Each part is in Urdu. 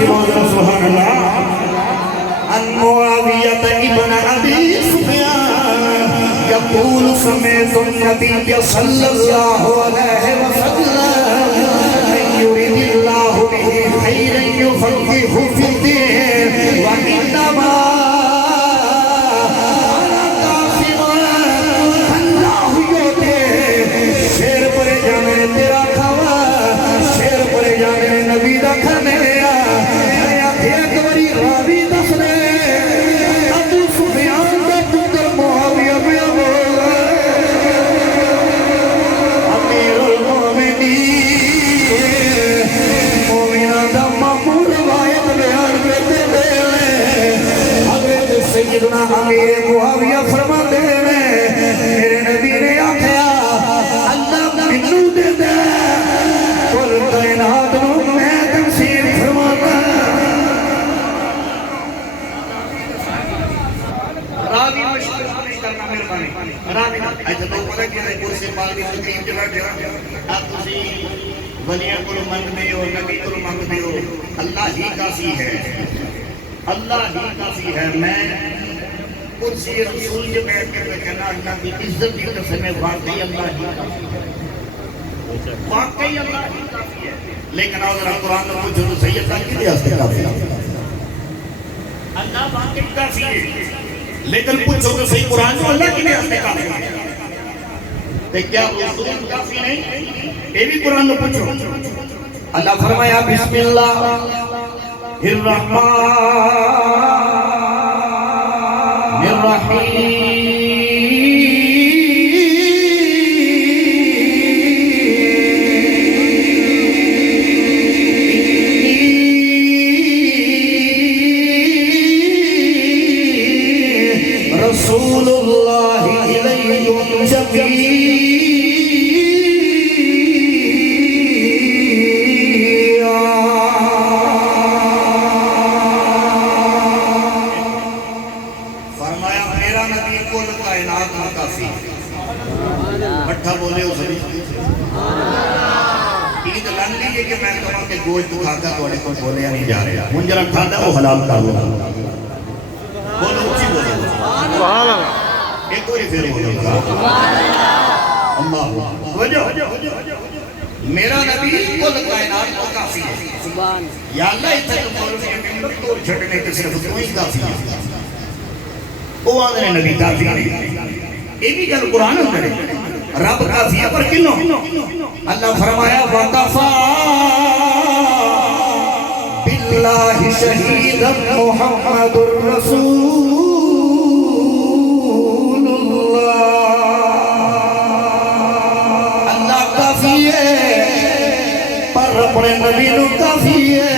سبحان اللہ ان معاویہ ابن ابی سفیان یقول سمیت النبی صلی اللہ علیہ وسلم یرید اللہ به خیرا یفقهہ فی الدین وانما شیر پرے جانے تیرا کھوا شیر پرے جانے نبی دا کھانے ایک بری راوی دس نے ابو سفیان دا پتر معاویہ بیا بولا امیر المومنین مومنان دا مامور روایت بیان کرتے دے حضرت سیدنا امیر معاویہ فرما دے میرے نبی نے آکھیا اللہ منو دے دے کل کائنات نو میں تنصیب فرماتا راوی مشکل نہیں کرنا مہربانی راوی اچھا تو پتہ کیا ہے کل سے پاک دی تقریب جگہ جگہ آپ تسی ولیاں کو منگ دے ہو نبی کو منگ دے ہو اللہ ہی کافی ہے اللہ ہی کافی ہے میں کرسی رسول جو بیٹھ کے کہنا اللہ کی عزت کی قسم ہے واقعی اللہ ہی کافی ہے واقعی اللہ ہی کافی ہے لیکن اگر قرآن میں پوچھو تو صحیح اللہ کی لحاظ سے کافی ہے اللہ واقعی کافی ہے لیکن پوچھو تو صحیح قرآن میں اللہ کی لحاظ سے کافی ہے تو کیا رسول کافی نہیں یہ بھی قرآن میں پوچھو اللہ فرمایا بسم اللہ الرحمن الرحیم رسول اللہ الیکم جمیعا فرمایا میرا نبی کل کائنات میں کافی بٹھا بولے اس نے عید لن لیے کہ میں کہاں کہ گوشت کھاتا تو کو بولے نہیں جا رہا منجرہ کھاتا وہ حلال کر لو بولو اچھی بولو ایک کوئی پھر بولو اللہ وجہ میرا نبی کل کائنات کو کافی ہے یا اللہ اتنے مولوی ممبر توڑ چھڑنے کے صرف تو ہی کافی ہے وہ آدھے نبی کافی ہے یہ بھی گل قرآن ہے رب کافی ہے پر کنوں اللہ فرمایا وَقَفَا بِاللَّهِ شَهِيدًا مُحَمَّدُ الرَّسُولُ اللہ کافی ہے پر اپنے نبی نو کافی ہے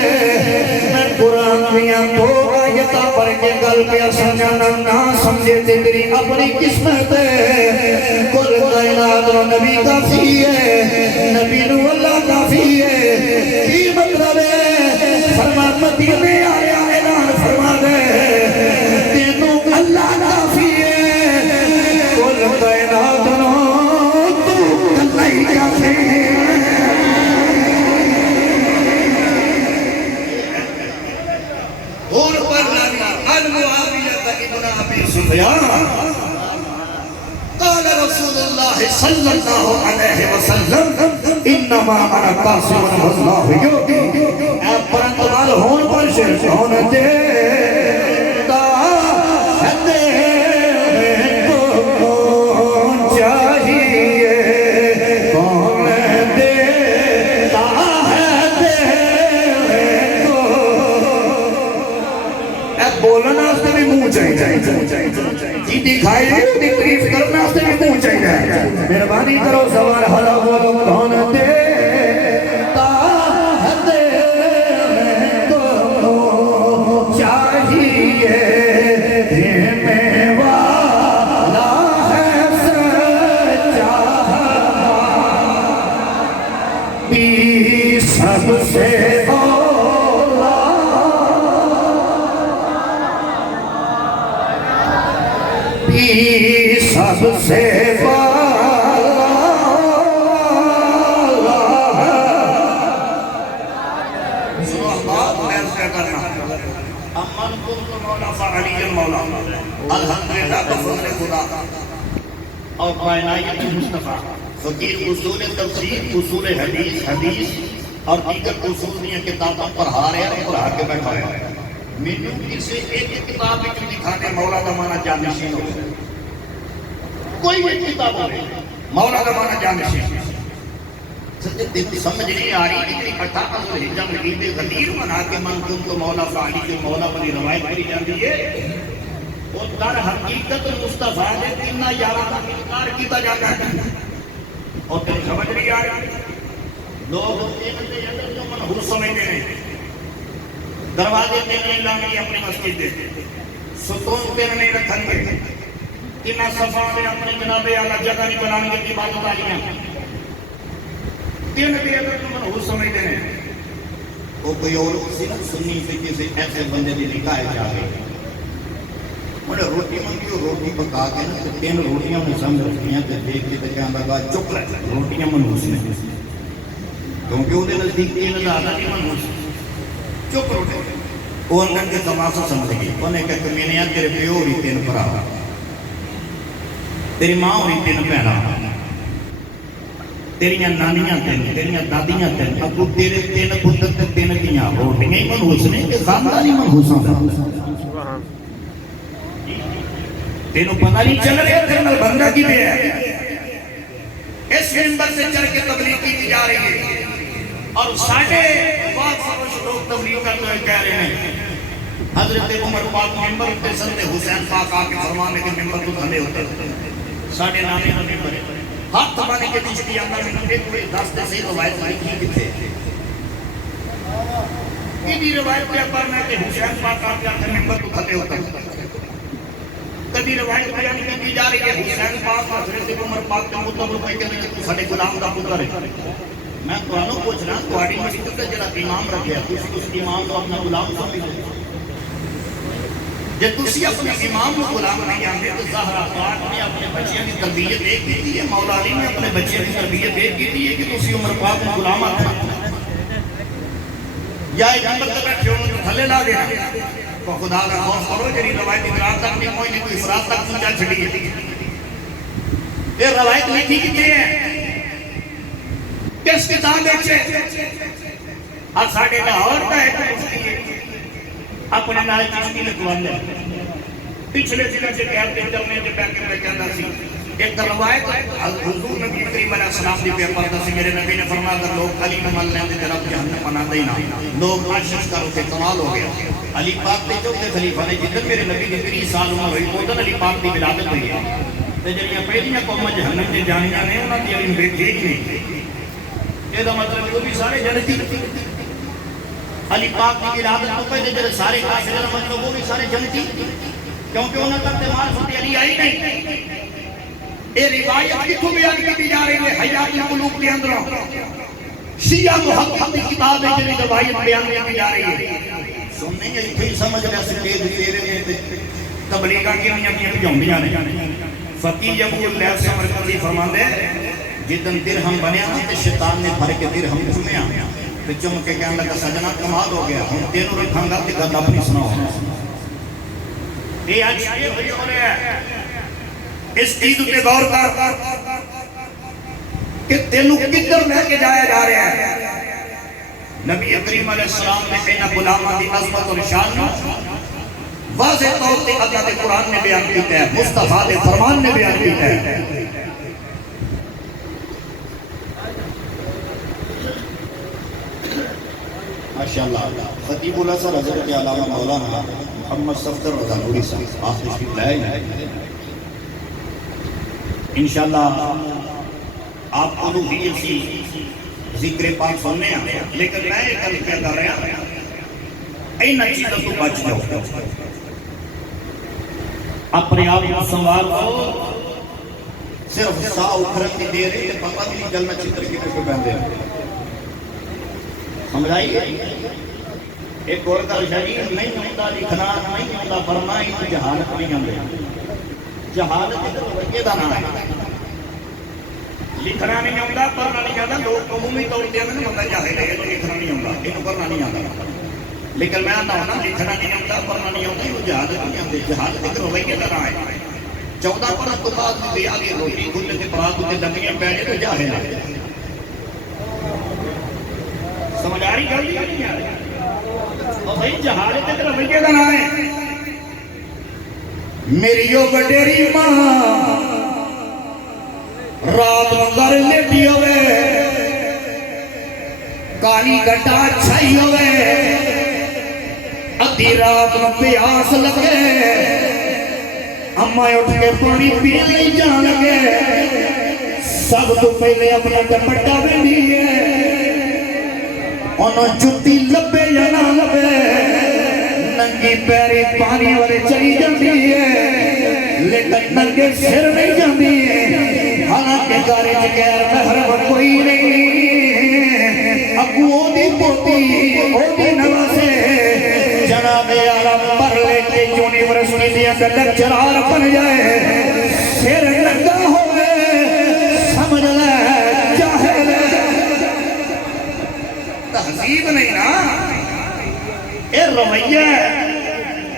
میں قرآن دیا تو آیتاں پڑھ کے گل پہ سمجھانا نہ سمجھے تیری اپنی قسمت ہے کل کائنات نو نبی کافی ہے نبی نو اللہ کافی ہے کی مطلب ہے فرما مدینے آیا اعلان فرما دے تینوں اللہ کافی ہے کل کائنات نو تو اللہ ہی کافی ہے اور پر المعاویہ ابن ابی سفیان قال رسول اللہ صلی اللہ علیہ وسلم انما انا قاسم واللہ یؤتی اے پرندوار ہون پر شرک ہون دیتا ہے دے کون چاہیے کون دیتا ہے دے کو اے بولنا اس نے بھی منہ چاہیے جی دکھائی دی تعریف کرنا اس نے بھی منہ چاہیے مہربانی کرو سوال حلا بولو کون دیتا ہے دے کو چاہیے دینے والا ہے سچا بھی سب سے سب سے والا بعد میں کیا کرنا امن کنت مولا فعلی المولا الحمدللہ بفضل خدا اور کائنات مصطفیٰ فقیر اصول تفسیر اصول حدیث اور دیگر اصول دیا کتابیں پڑھا رہے ہیں پڑھا کے بیٹھا ہے مینوں کسی ایک کتاب وچ دکھانے مولا دا مانا جانشین ہو کوئی بھی کتاب ہو مولا دا مانا جانشین سمجھ نہیں آ رہی اتنی کٹھا اصل ہجم عید غدیر بنا کے من کنت مولا فعلی جو مولا والی روایت کری جاتی ہے اور در حقیقت مصطفیٰ نے کتنا یارہ کا انکار کیتا جاتا ہے اور تیری سمجھ نہیں آ رہی لوگ جو منحوس سمجھتے ہیں دروازے پہ نہیں لائیں گے اپنی مسجد دے ستون پہ نہیں رکھیں گے کتنا صفحہ میں اپنے جناب اعلیٰ جگہ نہیں بنائیں گے کی بات آئیاں تین بھی اگر تو منحوس سمجھتے ہیں وہ کوئی اور سنی فکر سے ایسے بندے بھی نکاح جا رہے ہیں انہیں روٹی منگی اور روٹی پکا کے نا تین روٹیاں میں سمجھ رکھنی ہیں تو دیکھ کے کہاں لگا چپ رہے روٹیاں منحوس نہیں کیونکہ وہ نزدیک تین زیادہ نہیں منحوس چپ روٹے وہ اندر کے تماشا سمجھ گئی انہیں کہا کہ میں نے یہاں تیرے پیو ہوئی تین پرا تیری ماں ہوئی تین پہنا تیریاں نانیاں تین تیریاں دادیاں تین ابو تیرے تین پتر تین کیاں روٹیاں ہی منحوس نہیں کہ خاندانی منحوس تینوں پتہ نہیں چل رہے تھے بندہ کی بھی ہے اس منبر سے چڑھ کے تبلیغ کی جا رہی ہے اور ساڑھے بہت فروش لوگ تبلیغ کرتے ہوئے کہہ رہے ہیں حضرت عمر پاک ممبر پہ سنت حسین پاک آکے فرمانے کے ممبر تو دھلے ہوتے ساڑھے نانے کا ممبر ہے ہاتھ تھمانے کے چشتی اندر میں نے کوئی دس دس روایت لکھی کتھے یہ بھی روایت پہ پڑھنا کہ حسین پاک آکے ممبر تو دھلے ہوتے کبھی روایت بیان کی جا رہی ہے حسین پاک حضرت عمر پاک کے مطلب پہ کہ سارے غلام دا پتر ہے میں قرآنوں پوچھ رہا ہوں تہاڈی مسجد تے جڑا امام رکھیا تسی اس امام کو اپنا غلام سمجھدے جے تسی اپنے امام کو غلام نہیں جانتے تو زہرا پاک نے اپنے بچیاں کی تربیت ایک کی ہے مولا علی نے اپنے بچیاں کی تربیت ایک کی ہے کہ تسی عمر پاک کو غلام آتے یا ایک نمبر تک بیٹھے ہوں تو تھلے لا دینا تو خدا کا خوف کرو جنہی روایت اقرار تک نہیں کوئی نہیں کوئی افراد تک سنجا چھڑی ہے یہ روایت لکھی کتنے ہیں کس کتاب بیچے اور ساڑھے لاہور کا ہے تو اس کی اپنے نال چشتی لکھوان لے پچھلے ضلع سے کہتے ہیں جب میں جب بیٹھے میں کہنا سی ایک روایت حضور نبی کریم علیہ السلام دی پیپر دا سی میرے نبی نے فرمایا اگر لوگ علی نمال لیندے جناب جہنم پناہ دے نہ لوگ عاشق کا اسے کمال ہو گیا علی پاک نے چوتھے خلیفہ نے جدن میرے نبی نے 30 سال عمر ہوئی اودن علی پاک دی ولادت ہوئی ہے تے جڑیاں پہلیاں قوماں جہنم دے جانیاں نے انہاں دی علی نبی ٹھیک نہیں یہ دا مطلب وہ بھی سارے جنتی علی پاک کی ولادت تو پہلے جڑے سارے کافر دا مطلب وہ بھی سارے جنتی کیونکہ انہاں تک تے معرفت علی آئی نہیں یہ روایت کتوں بیان کی جا رہی ہے حیات القلوب کے اندر شیعہ محقق کی کتاب ہے جنہی روایت بیان کی جا رہی ہے سننے گے پھر سمجھ رہا سے پید تیرے میں تبلیغہ کی انہیں اپنی جمعیاں نے فقیر ابو اللہ سمرقندی فرماندے جدن درہم بنیا تو شیطان نے بھر کے درہم چمیا تو چم کے کہنے لگا سجنا کمال ہو گیا ہم تینوں رکھاں گا کہ گل اپنی سناؤ یہ آج یہ ہوئی ہو رہے ہیں اس چیز پہ غور کر کہ تینوں کدھر لے کے جایا جا رہا ہے نبی کریم علیہ السلام نے کہنا غلامہ کی عظمت اور شان واضح طور سے اللہ کے قرآن نے بیان کیتا ہے مصطفیٰ کے فرمان نے بیان کیتا ہے ماشاءاللہ خطیب الازہر حضرت علامہ مولانا محمد صفدر رضا نوری صاحب آخری شکل ہے انشاءاللہ آپ الوہیت سی ذکر پاک سننے ہیں لیکن میں ایک کل کیا کر رہا ہوں این چیزوں تو بچ جاؤ اپنے آپ کو سنوار کو صرف سا اکھرن کی دے رہے پتہ نہیں جلنا چتر کی پر پہن دے سمجھائیے ایک اور کا شریف نہیں ہوتا لکھنا نہیں ہوتا پڑھنا ہی جہالت نہیں آتے جہالت ادھر وجہ دا نہ ہے لکھنا نہیں ہوتا پڑھنا نہیں آتا لوگ عمومی طور پہ بندہ جاہل ہے تو لکھنا نہیں ہوتا یہ پڑھنا نہیں آتا لیکن میں نہ ہونا لکھنا نہیں آتا پڑھنا نہیں آتا وہ جہاد نہیں آتے جہاد ایک رویے کا راہ ہے 14 برس تو بعد بھی آگے روٹی کھلنے کے برات ہوتے لکڑیاں پہنے تو جاہل آ سمجھ آ رہی گل نہیں آ رہی اور بھائی جہاد ایک رویے کا راہ ہے میری وہ وڈیری ماں رات مگر لیٹی ہوئے کالی گٹا چھائی ہوئے ادھی رات میں پیاس لگے اما اٹھ کے پانی پین نہیں جان لگے سب تو پہلے اپنا دپٹا بندھی ہے انہوں جتی لبے یا نہ لبے ننگی پیری پانی والے چلی جاتی ہے لیکن ننگے سر نہیں جاتی ہے حالانکہ گارے غیر محرم کوئی نہیں ابو او دی پوتی او دی نواسے جناب عالم پر لے کے یونیورسٹی دیا کا لیکچرار بن جائے سر ننگا ہوئے سمجھ لے جاہل تہذیب نہیں نا اے رویہ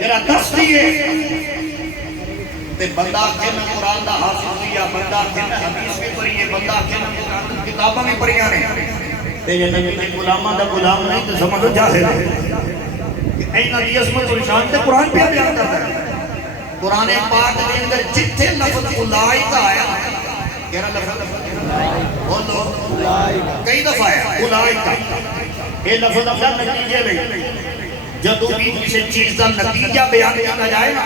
جرا دستی ہے تے بندہ کہ میں قرآن دا حافظ لیا بندہ کہ میں حدیث بھی پڑھی ہے بندہ کہ میں قرآن کتاباں بھی پڑھیاں نے تے یہ نبی کے غلاماں دا غلام نہیں تے سمجھو جاہل ہے اینا دی عظمت و شان تے قرآن پہ بیان کرتا ہے قرآن پاک کے اندر جتھے لفظ اولئک آیا کہنا لفظ بولو کئی دفعہ ہے اولئک یہ لفظ اپنا نتیجے لئی جب بھی کسی چیز کا نتیجہ بیان کیا جائے نا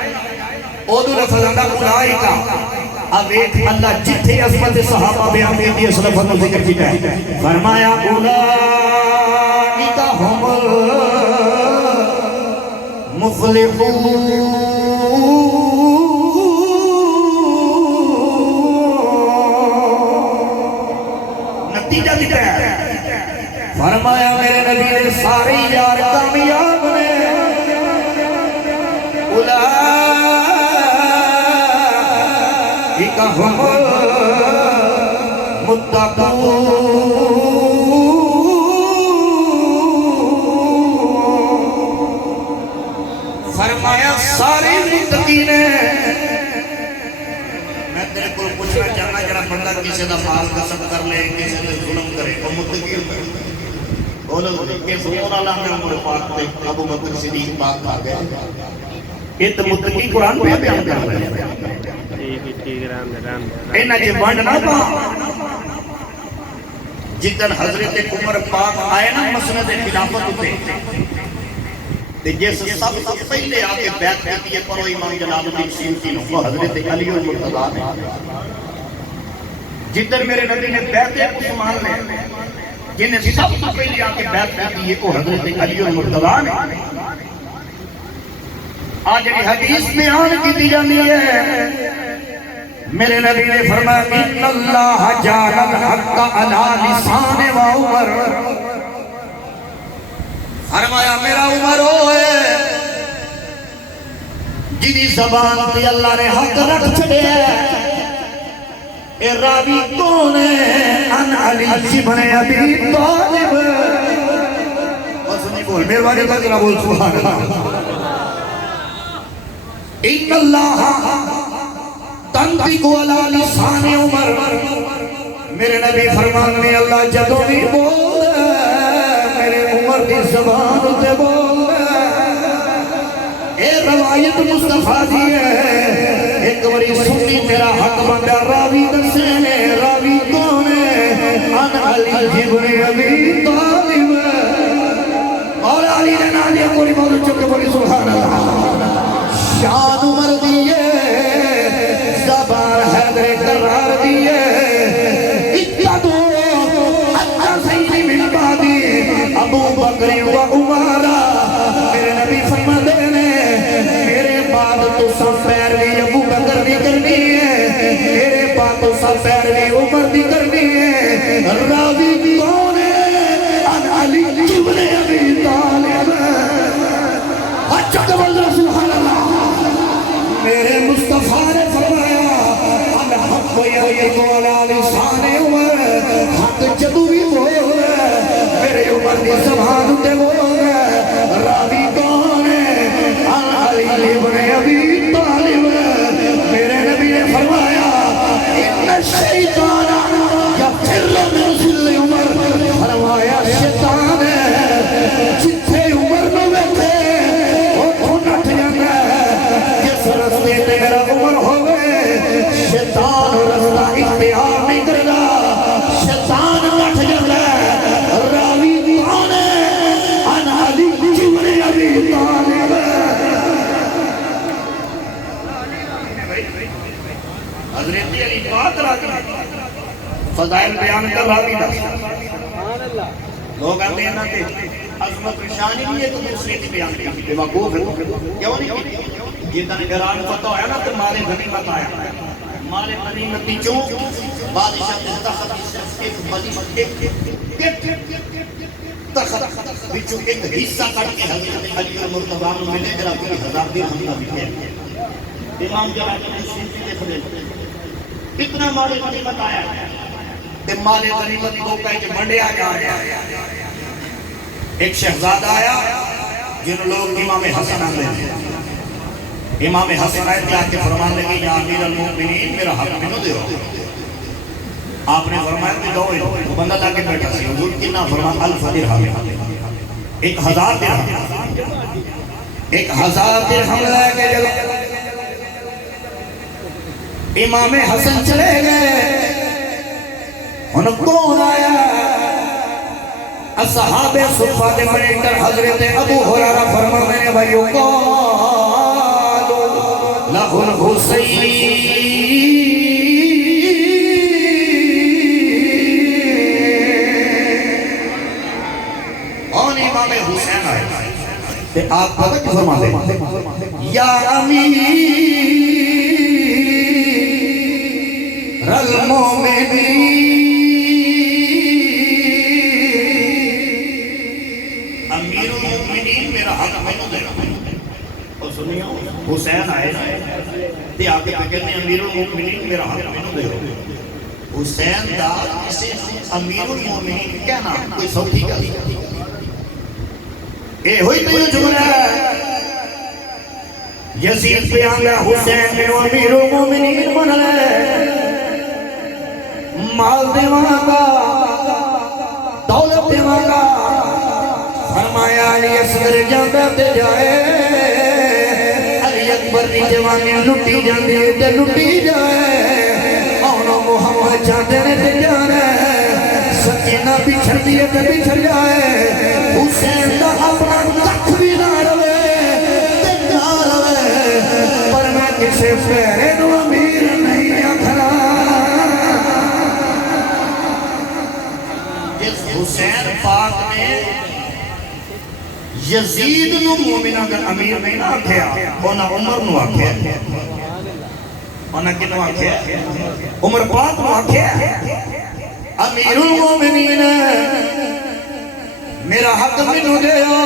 اودو لفظ اللہ اولئک اب ایک اللہ جتھے عظمت صحابہ بیان کی دی اس لفظ کو ذکر کیا ہے فرمایا اولئک هم المفلحون نتیجہ دیتا ہے فرمایا میرے نبی نے سارے یار کامیاب نے اولئک هم المتقون فرمایا سارے متقین میں تیرے کو پوچھنا چاہنا جڑا بندہ کسی دا مال قسم کر لے کسی تے ظلم کرے وہ متقی ہوتا ہے بولو کہ سنور اللہ میں عمر پاک تے ابو بکر صدیق پاک آ گئے یہ تو متقی قرآن پہ بیان کر رہے ہیں اینا جی بانڈ نہ پا جتن حضرت عمر پاک آئے نا مسند خلافت ہوتے جیسے سب پہلے آگے بیعت کرتی ہے پرو امام جلال الدین سیوطی نے وہ حضرت علی المرتضیٰ نے جتن میرے نبی نے بیعت عثمان نے جنہیں سب پہلے آگے بیعت کرتی ہے وہ حضرت علی المرتضیٰ نے آج حدیث میں آن کی دی جانی ہے میرے نبی نے فرمایا ان اللہ جعل الحق علی لسان و عمر فرمایا میرا عمر ہوئے جنہی زبان تے اللہ نے حق رکھ چھڑے اے راوی کون ہے ان علی بن ابی طالب بس نہیں بول میرے والے کا ذرا بول سبحان اللہ ان اللہ تنطق علی لسان عمر میرے نبی فرمان میں اللہ جدو بھی بول میرے عمر کی زبان تے بول اے روایت مصطفیٰ دی ہے ایک بڑی سنی تیرا حق بندہ راوی دسے راوی کون ہے ان علی بن ابی طالب اور علی نے نادیہ کوئی بول چکے بولی سبحان اللہ شان عمر دیئے زبان حیدر قرار دیئے اتدو اچھا سیدی من بعدی ابو بکر و عمارہ میرے نبی فرما دینے میرے بعد تو سب پیروی ابو بکر دی کرنی ہے میرے بعد تو سب پیروی عمر دی کرنی ہے راوی کون ہے ان علی بن ابی طالب اچھا قبل سبحان اللہ میرے مصطفیٰ نے فرمایا الحق یقین علی لسان عمر حق جدو بھی بول میرے عمر دی زبان تے بول راوی نشانی نہیں ہے تو دوسرے کی بیان کی بے وقوف ہے کیوں نہیں کی جتنا ایران فتح ہویا نا تو مال غنیمت آیا مال غنیمت چوں بادشاہ نے تخت ایک بلی تخت بچوں ایک حصہ کٹ کے حضرت علی مرتضیٰ نے ملے میرا 20,000 درہم کا بھی ہے امام جلال مسلم کی دیکھ لے اتنا مال غنیمت آیا تے مال غنیمت کو کہے کہ منڈیا جا رہا ایک شہزادہ آیا جن لوگ امام حسن آتے ہیں امام حسن آئے تھے آکے فرمان لگے یا امیر المومنین میرا حق میں نو دیو آپ نے فرمایا کہ دو بندہ لا کے بیٹھا سی حضور کنا فرمان الف درہم 1,000 درہم 1,000 درہم لے کے جلو امام حسن چلے گئے ان کون آیا اصحاب صفہ دے منیٹر حضرت ابو ہریرہ فرما میں نے بھائیو قالوا لہ الحسین اور امام حسین آئے کہ آپ پتہ کی فرما دے یا امیر المومنین حسین آئے تے آگے کہتے ہیں امیر المومنین میرا حق میں نو دے حسین دا کسی امیر المومنین کہنا کوئی سوٹھی کا نہیں اے ہوئی تو یہ جملہ یزید پہ آنگا حسین میں امیر المومنین من لے مال دیوان کا دولت دیوان کا فرمایا علی اصغر جاندہ تے جائے اکبر دی جوانی لٹی جاندی تے لٹی جائے آنو محمد چاہتے نے تے جانے سکینہ بچھر دیئے تے بچھر جائے حسین دا اپنا تک بھی نہ روے تے نہ روے پر میں کسے پیرے نو امیر نہیں آکھنا جس حسین پاک نے یزید نو مومنہ کا امیر نہیں نہ آکھیا اونا عمر نو آکھیا اونا کنو آکھیا عمر پاک نو آکھیا امیر المومنین میرا حق منو دیو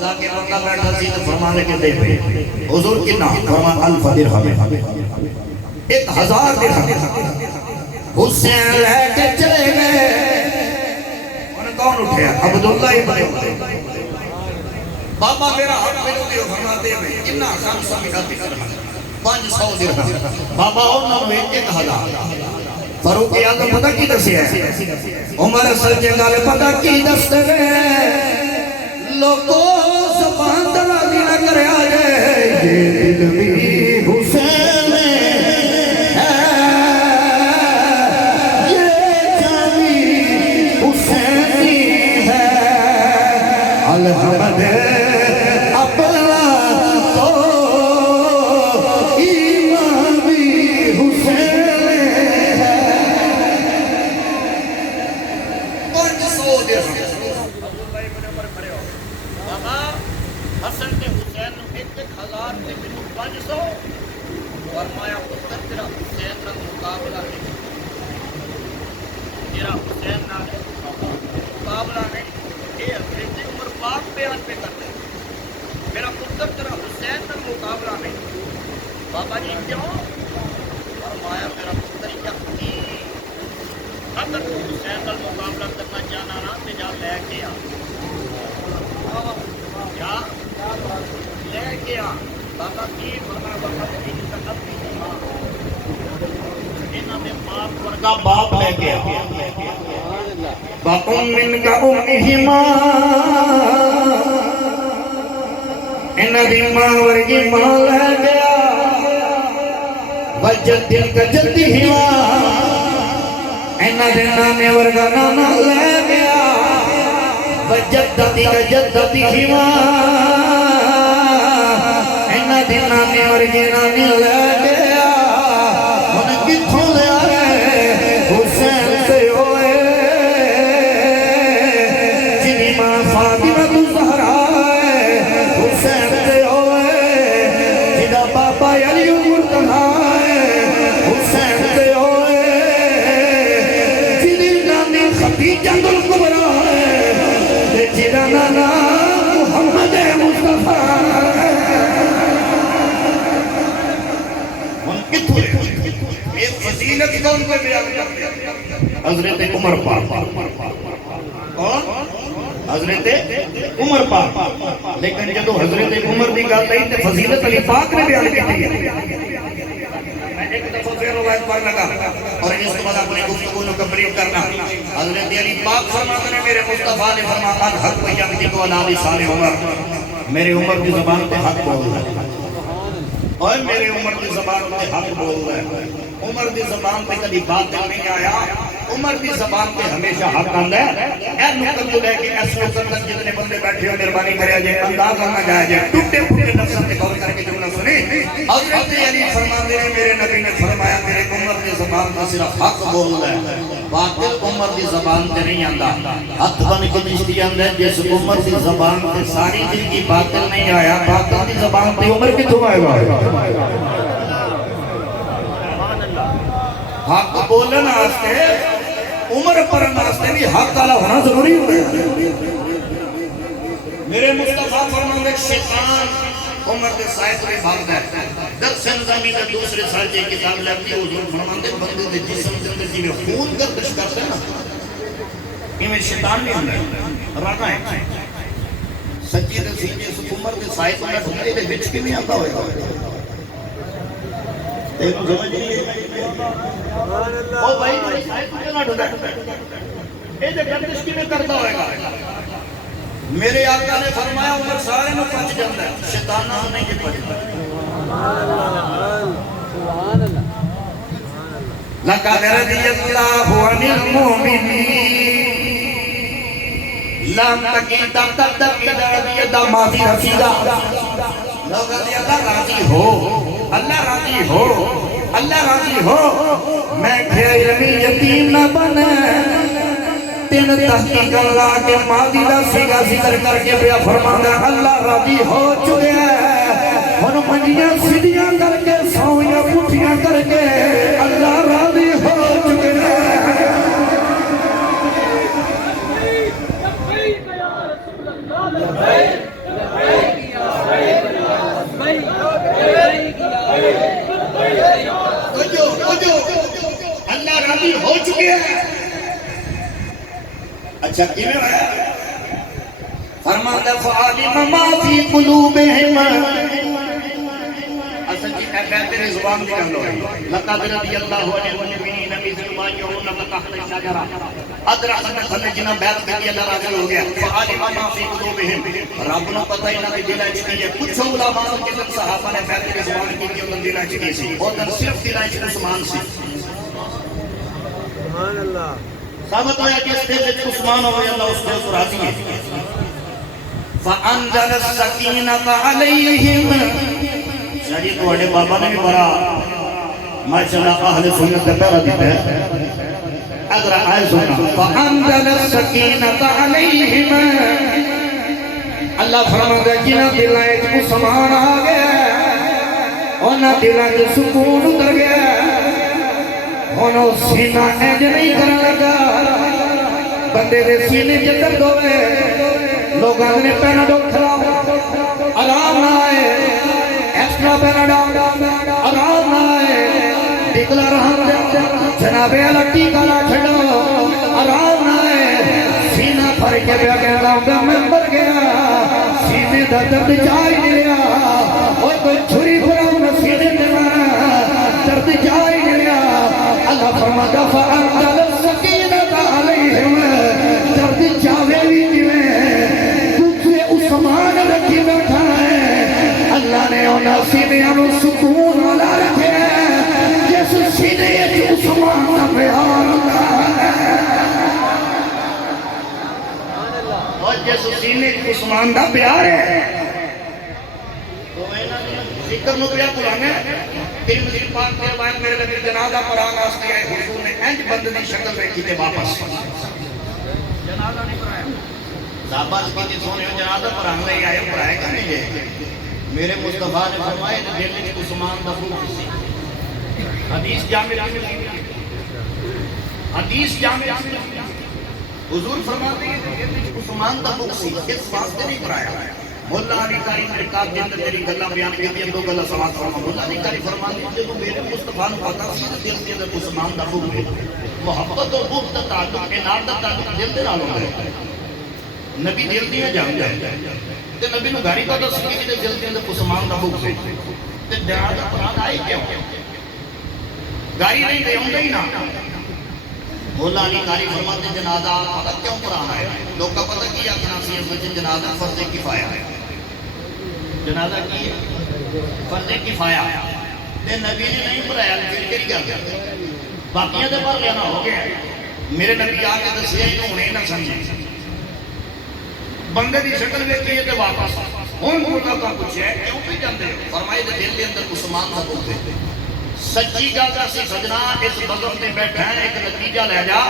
لاکے بندہ بیٹھا سی تو فرمانے کے دے پہ حضور کنا فرمان الف درہم 1,000 درہم حسین لے کے چلے گئے کون اٹھیا عبداللہ ابن بابا میرا حق میں دیو فرماتے ہیں انہا 500 درہم بابا ہونا ہوئے 1,000 فاروق اعظم پتہ کی دسی ہے عمر اصل جنگال پتہ کی دستے گئے لوگوں زبان درالی نہ کرے آجے یہ دل بھی حسین ہے یہ جاوی حسینی ہے الحمد اپنا تو امامی حسین ہے 500 درہم حسن نے حسین نو 1,000 تے مینوں 500 فرمایا پتر تیرا حسین نال مقابلہ نہیں تیرا حسین نال مقابلہ نہیں اے حضرت عمر پاک بیان پہ کرتے میرا پتر تیرا حسین نال مقابلہ نہیں بابا جی کیوں فرمایا میرا پتر یقین اگر تو حسین نال مقابلہ کرنا چاہنا نا تے جا لے کے آ کیا لے کے آ بابا کی فرمایا بابا کی طاقت نہیں انہاں نے باپ ورگا باپ لے کے آ فَأُمِّن كَأُمِّهِمَا انہاں دی ماں ورگی ماں لے گیا وَجَدٍ كَجَدِّهِمَا انہاں دے نانے ورگا نانا لے گیا وَجَدَّتِ كَجَدَّتِهِمَا انہاں دے نانے ورگی نانی لے گیا ان کتھوں لے آئے حسین سے ہوئے جنی ماں فاطمہ کے بیان کرتے حضرت عمر پاک کون حضرت عمر پاک لیکن جدو حضرت عمر دی گل نہیں تے فضیلت علی پاک نے بیان کی ہے میں ایک دفعہ پھر روایت پڑھ لگا اور اس کے بعد اپنے گفتگو کو کمپلیٹ کرنا حضرت علی پاک فرماتے ہیں میرے مصطفیٰ نے فرمایا حق پہ یقین تو علی لسان عمر میرے عمر کی زبان پہ حق بول رہا ہے اور میرے عمر کی زبان پہ حق بول رہا ہے عمر کی زبان پہ کبھی باطل نہیں آیا عمر کی زبان پہ ہمیشہ حق آندا ہے اے نقل جو لے کے اس نقل تک جتنے بندے بیٹھے ہو مہربانی کریا جائے انداز کرنا جائے جائے ٹوٹے پھوٹے لفظوں پہ غور کر کے جملہ سنیں حضرت علی فرماتے ہیں میرے نبی نے فرمایا میرے عمر کی زبان پہ صرف حق بول رہا ہے باطل عمر کی زبان پہ نہیں آندا ہاتھ بن کے مشتی آندا ہے جس عمر کی زبان پہ ساری دن کی باطل نہیں آیا باطل کی زبان پہ عمر کتوں آئے گا حق بولنا واسطے عمر پڑھنے واسطے بھی حق والا ہونا ضروری ہے میرے مصطفیٰ فرماتے ہیں شیطان عمر کے سائے سے بھاگتا ہے درس نظامی کا دوسرے سال کی کتاب لگتی ہے حضور فرماتے ہیں بندے کے جسم کے اندر جی میں خون گردش کرتا ہے نا یہ میں شیطان نہیں ہوتا ہے رانا ہے سچی نصیحت اس عمر کے سائے سے بندے کے وچ کے نہیں آتا ہوئے گا ایک سمجھ نہیں ہے او بھائی سائے سے نہ ڈھونڈا یہ جو گردش کی میں کرتا ہوئے گا میرے آقا نے فرمایا عمر سارے میں پچ جاتا ہے شیطانہ نہیں جی پچتا لَقَدْ رَضِيَ اللَّهُ عَنِ الْمُؤْمِنِينَ لَمْ تَقِيدَ تَقِدَ رَضِيَ ماضی رسیدہ لوگ اللہ راضی ہو اللہ راضی ہو اللہ راضی ہو میں کھیرمی یتیم نہ بنے تین تحقیق اللہ کے ماضی دا سیگا ذکر کر کے بیا فرمانا اللہ راضی ہو چکے ہیں ان منجیاں سیدیاں کر کے سویاں پٹھیاں کر کے اللہ راضی ہو چکے ہیں اللہ راضی ہو چکے ہیں اچھا کیوں ہے فرماتا فعالم ما فی قلوبہم اصل کی کہتے ہیں زبان بھی کہہ لو لقد رضی اللہ عنہ المؤمنین اذ یبایعونک تحت الشجرہ ادرک نخل جنہ بیعت کر کے اللہ راضی ہو گیا فعالم ما فی قلوبہم رب نے پتہ ہی نہ کہ دل وچ کی ہے کچھ علماء کے صحابہ نے بیعت کی زبان کی کہ انہاں دل وچ کی سی اور صرف دل وچ عثمان سی سبحان اللہ ثابت ہویا کہ اس دل وچ عثمان ہو گیا اللہ اس کے اوپر راضی ہے فَأَنزَلَ السَّكِينَةَ عَلَيْهِمْ شاید توڑے بابا نے بھی بڑا ماشاءاللہ اہل سنت کا پہرا دیتا ہے اگر آئے سننا فَأَنزَلَ السَّكِينَةَ عَلَيْهِمْ اللہ فرماتا ہے جنہ دلائیں کو سمان آ گیا انہ دلائیں کو سکون اتر گیا انہوں سینہ اینج نہیں کرنے لگا بندے دے سینے جتر دوئے لوگ آدھنے پہنا ڈوک کھلاؤ آرام نہ آئے ایکسٹرا پہنا ڈاؤ آرام نہ آئے ڈکلا رہا جنابے لٹی کالا چھڑو آرام نہ آئے سینہ پھر کے بیا کہہ رہا ہوں میں مر گیا سینے دا درد جائی نہیں لیا اور کوئی چھری پھراؤں نہ سینے دیوانا درد جائی نہیں لیا اللہ فرماتا فَأَنزَلَ السَّكِينَةَ عَلَيْهِمْ درد جاوے بھی دیوے دوسرے عثمان رکھی بیٹھا ہے اللہ نے انہا سینے انہوں سکون والا رکھے جس سینے جو عثمان کا پیار ہوتا ہے اور جس سینے جو عثمان کا پیار ہے تو میں نے ذکر نو پیا پرانے تیری مزید پاک کے روایت میرے لگے جنازہ پڑھانا اس کے حضور نے انج بند دی شکل رکھی تھے واپس جنازہ نہیں پڑھایا صحابہ اس کی سونے جنازہ پڑھانے لے آئے پڑھائے گا نہیں یہ میرے مصطفیٰ نے فرمائے کہ دل میں عثمان دا روح سی حدیث جامع حدیث جامع حضور فرماتے ہیں کہ عثمان دا روح سی اس واسطے نہیں پڑھایا مولا علی قاری مرکات دے اندر تیری گلاں بیان کیتیاں دو گلاں سماعت فرما مولا علی قاری فرماتے ہیں جدوں میرے مصطفیٰ نوں پتہ سی تے دل دے اندر عثمان دا حکم ہے محبت اور حب دا تعلق انعام دا تعلق دل دے نال ہوندا ہے نبی دل دیاں جاندا ہے تے نبی نوں گھاری پتہ سی کہ دل دے اندر عثمان دا حکم ہے تے دیاں دا قرآن آئے کیوں گاری نہیں دے ہوندا ہی نہ مولا علی قاری فرماتے ہیں جنازہ پتہ کیوں قرآن آیا لوگ کا پتہ کیا آخنا سی اس وجہ جنازہ فرض کفایہ ہے جنازہ کی فرض کفایہ تے نبی نے نہیں پڑھایا پھر کیا کیا باقیاں تے پڑھ لینا ہو گیا میرے نبی آ کے دسیا انہوں نے نہ سمجھے بندے دی شکل ویکھی تے واپس ہن مولا کا پوچھیا کیوں پہ جاندے فرمائے دل دے اندر عثمان دا حکم ہے سچی گل دسی سجنا اس بزم تے بیٹھا ہے ایک نتیجہ لے جا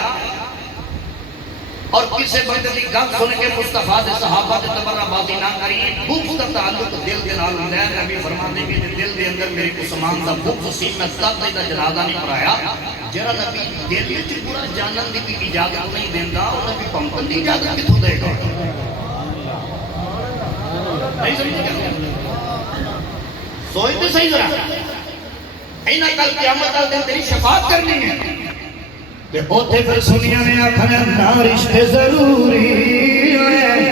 اور کسی بندے کی گل سن کے مصطفیٰ دے صحابہ دے تبرہ بازی نہ کری بغض کا تعلق دل دے نال ہوندا ہے نبی فرماندے کہ دل دے اندر میرے عثمان دا بغض سی میں تد دا جنازہ نہیں پڑھایا جڑا نبی دل وچ برا جانن دی بھی اجازت نہیں دیندا او نبی پمپن دی اجازت کتھوں دے گا نہیں سمجھ سوچ تے صحیح ذرا اینا کل قیامت والے دن تیری شفاعت کرنی ہے تے اوتھے پھر سنیا نے آکھنا نا رشتے ضروری ہے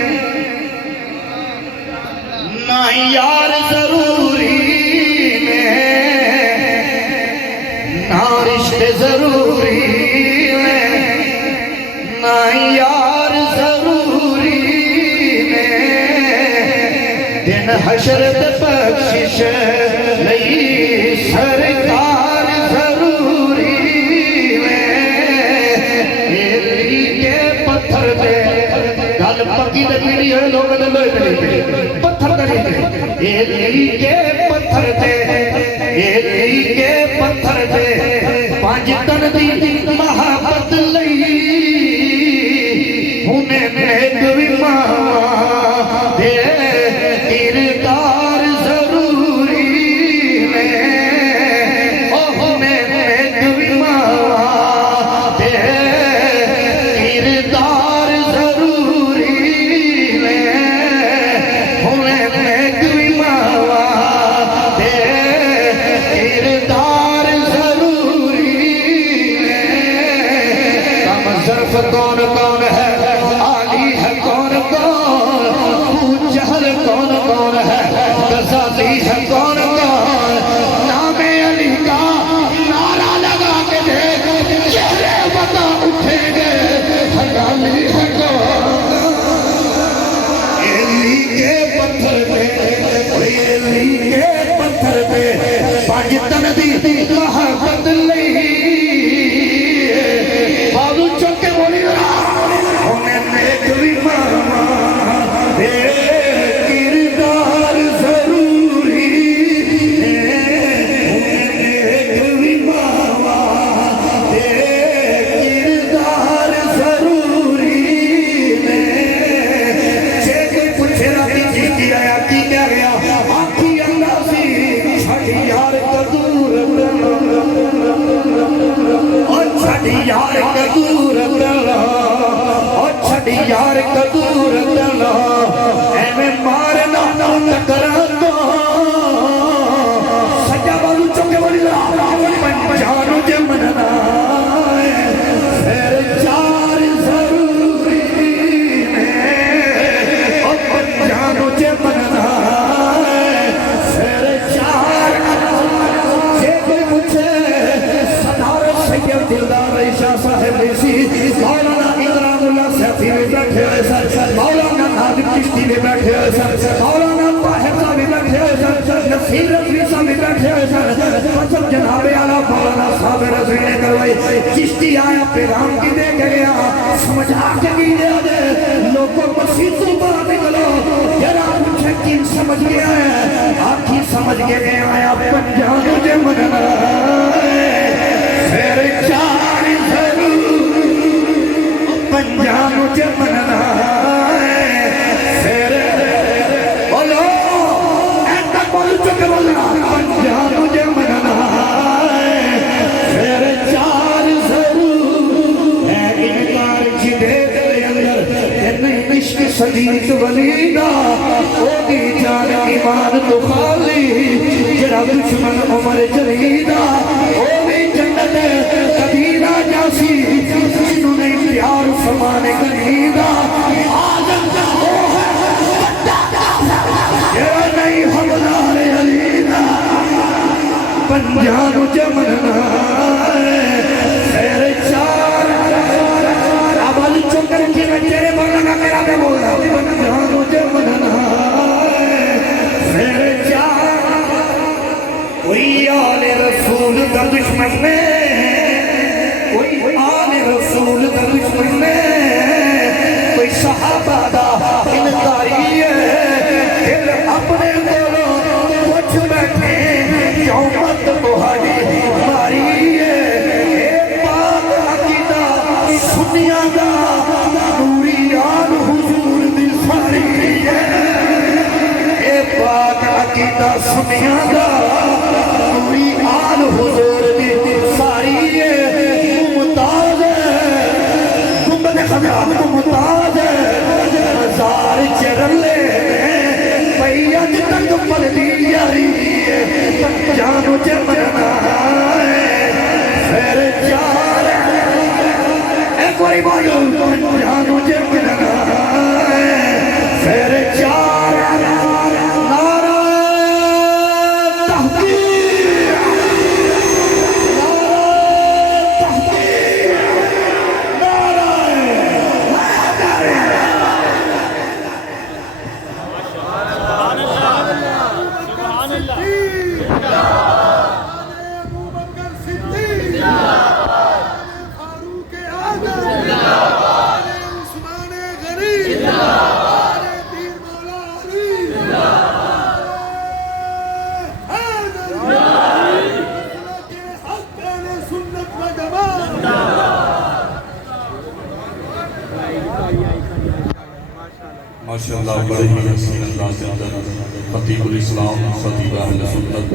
نا یار ضروری ہے نا رشتے ضروری ہے نا یار ضروری ہے دن حشر تے بخشش لئی سرکار ضروری گل پکی تے پیڑی ہے لوگوں نے لوگ پتھر کری اے کے پتھر تے اے کے پتھر تے پانچ تن دی محبت لئی ہونے نیک وی ماں دے کردار ضروری ہے او ہونے نیک وی ماں دے کردار کون کون ہے عالی ہے کون کون جہل کون کون ہے غزالی ہے کون کون نام علی کا نعرہ لگا کے دیکھ چہرے بتا اٹھیں گے حیالی ہے کون علی کے پتھر پہ علی کے پتھر پہ پانچ تن دی محبت لئی بازو چکے بولی ہونے نیک وی ماں دے کردار ضروری ہے ہونے نیک وی ماں دے کردار ضروری ہے جے کوئی پوچھے راتی جی کی آیا کی کیا گیا آنکھی اللہ سی چھڑی یار قدور چھڑی یار قدور چھڑی یار قدور ایویں مارنا ٹکرا سجا بالو چکے والی جانو جے مننا پھر چار ضروری ہے جانو جے مننا پھر چار جے کوئی مجھے صدارت سید دلدار عیشہ صاحب لیسی مولانا اکرام اللہ سیفی میں بیٹھے ہوئے سر مولانا ناظم چشتی میں بیٹھے ہوئے سر مولانا طاہر صاحب میں بیٹھے ہوئے سر نصیر رضوی صاحب میں بیٹھے ہوئے سر سب جناب اعلیٰ مولانا صاحب رضوی نے کروائی چشتی آیا پیغام کی دے گیا سمجھا کے کی دے دے لوگوں مسیحوں بات نکلو جرا پوچھے کن سمجھ گیا ہے آنکھی سمجھ کے گئے آیا پنجاب مجھے مننا پھر چار ضرور پنجاب مجھے مننا پھر بولو ایسا بول چکے بولنا پنجاب مجھے مننا پھر چار ضرور ہے انکار جدے دے اندر نہیں عشق صدیق ولیدہ او دی دشمن عمر جلیدہ او بھی جنت قدیدہ جاسی جنہوں نے پیار سمان گلیدہ آدم وہ ہے یہ نہیں حملار علیدہ پنجان جمننا خیر چار عمل چکر کی تیرے بولنا کا میرا بے بولنا پنجان جمننا خیر چار کوئی آل رسول کا دشمن میں کوئی آل رسول کا دشمن میں کوئی صحابہ دا انکاری ہے پھر اپنے دلوں پوچھ بیٹھے کیوں مت بہاری ماری ہے اے پاک عقیدہ سنیاں دا نوریان حضور دی ساری ہے اے پاک عقیدہ سنیاں دا نوریان حضور دی ساری ہے ممتاز ہے گنبد خزان ممتاز ہے ہزار چرلے پیاد تک پل دی یاری ہے جانو جمنا ہے خیر چار ایک باری بولو جانو جمنا ہے خیر چار نعرہ تحقیق ماشاءاللہ بڑے ہی حسین انداز سے خطیب الاسلام خطیب اہل سنت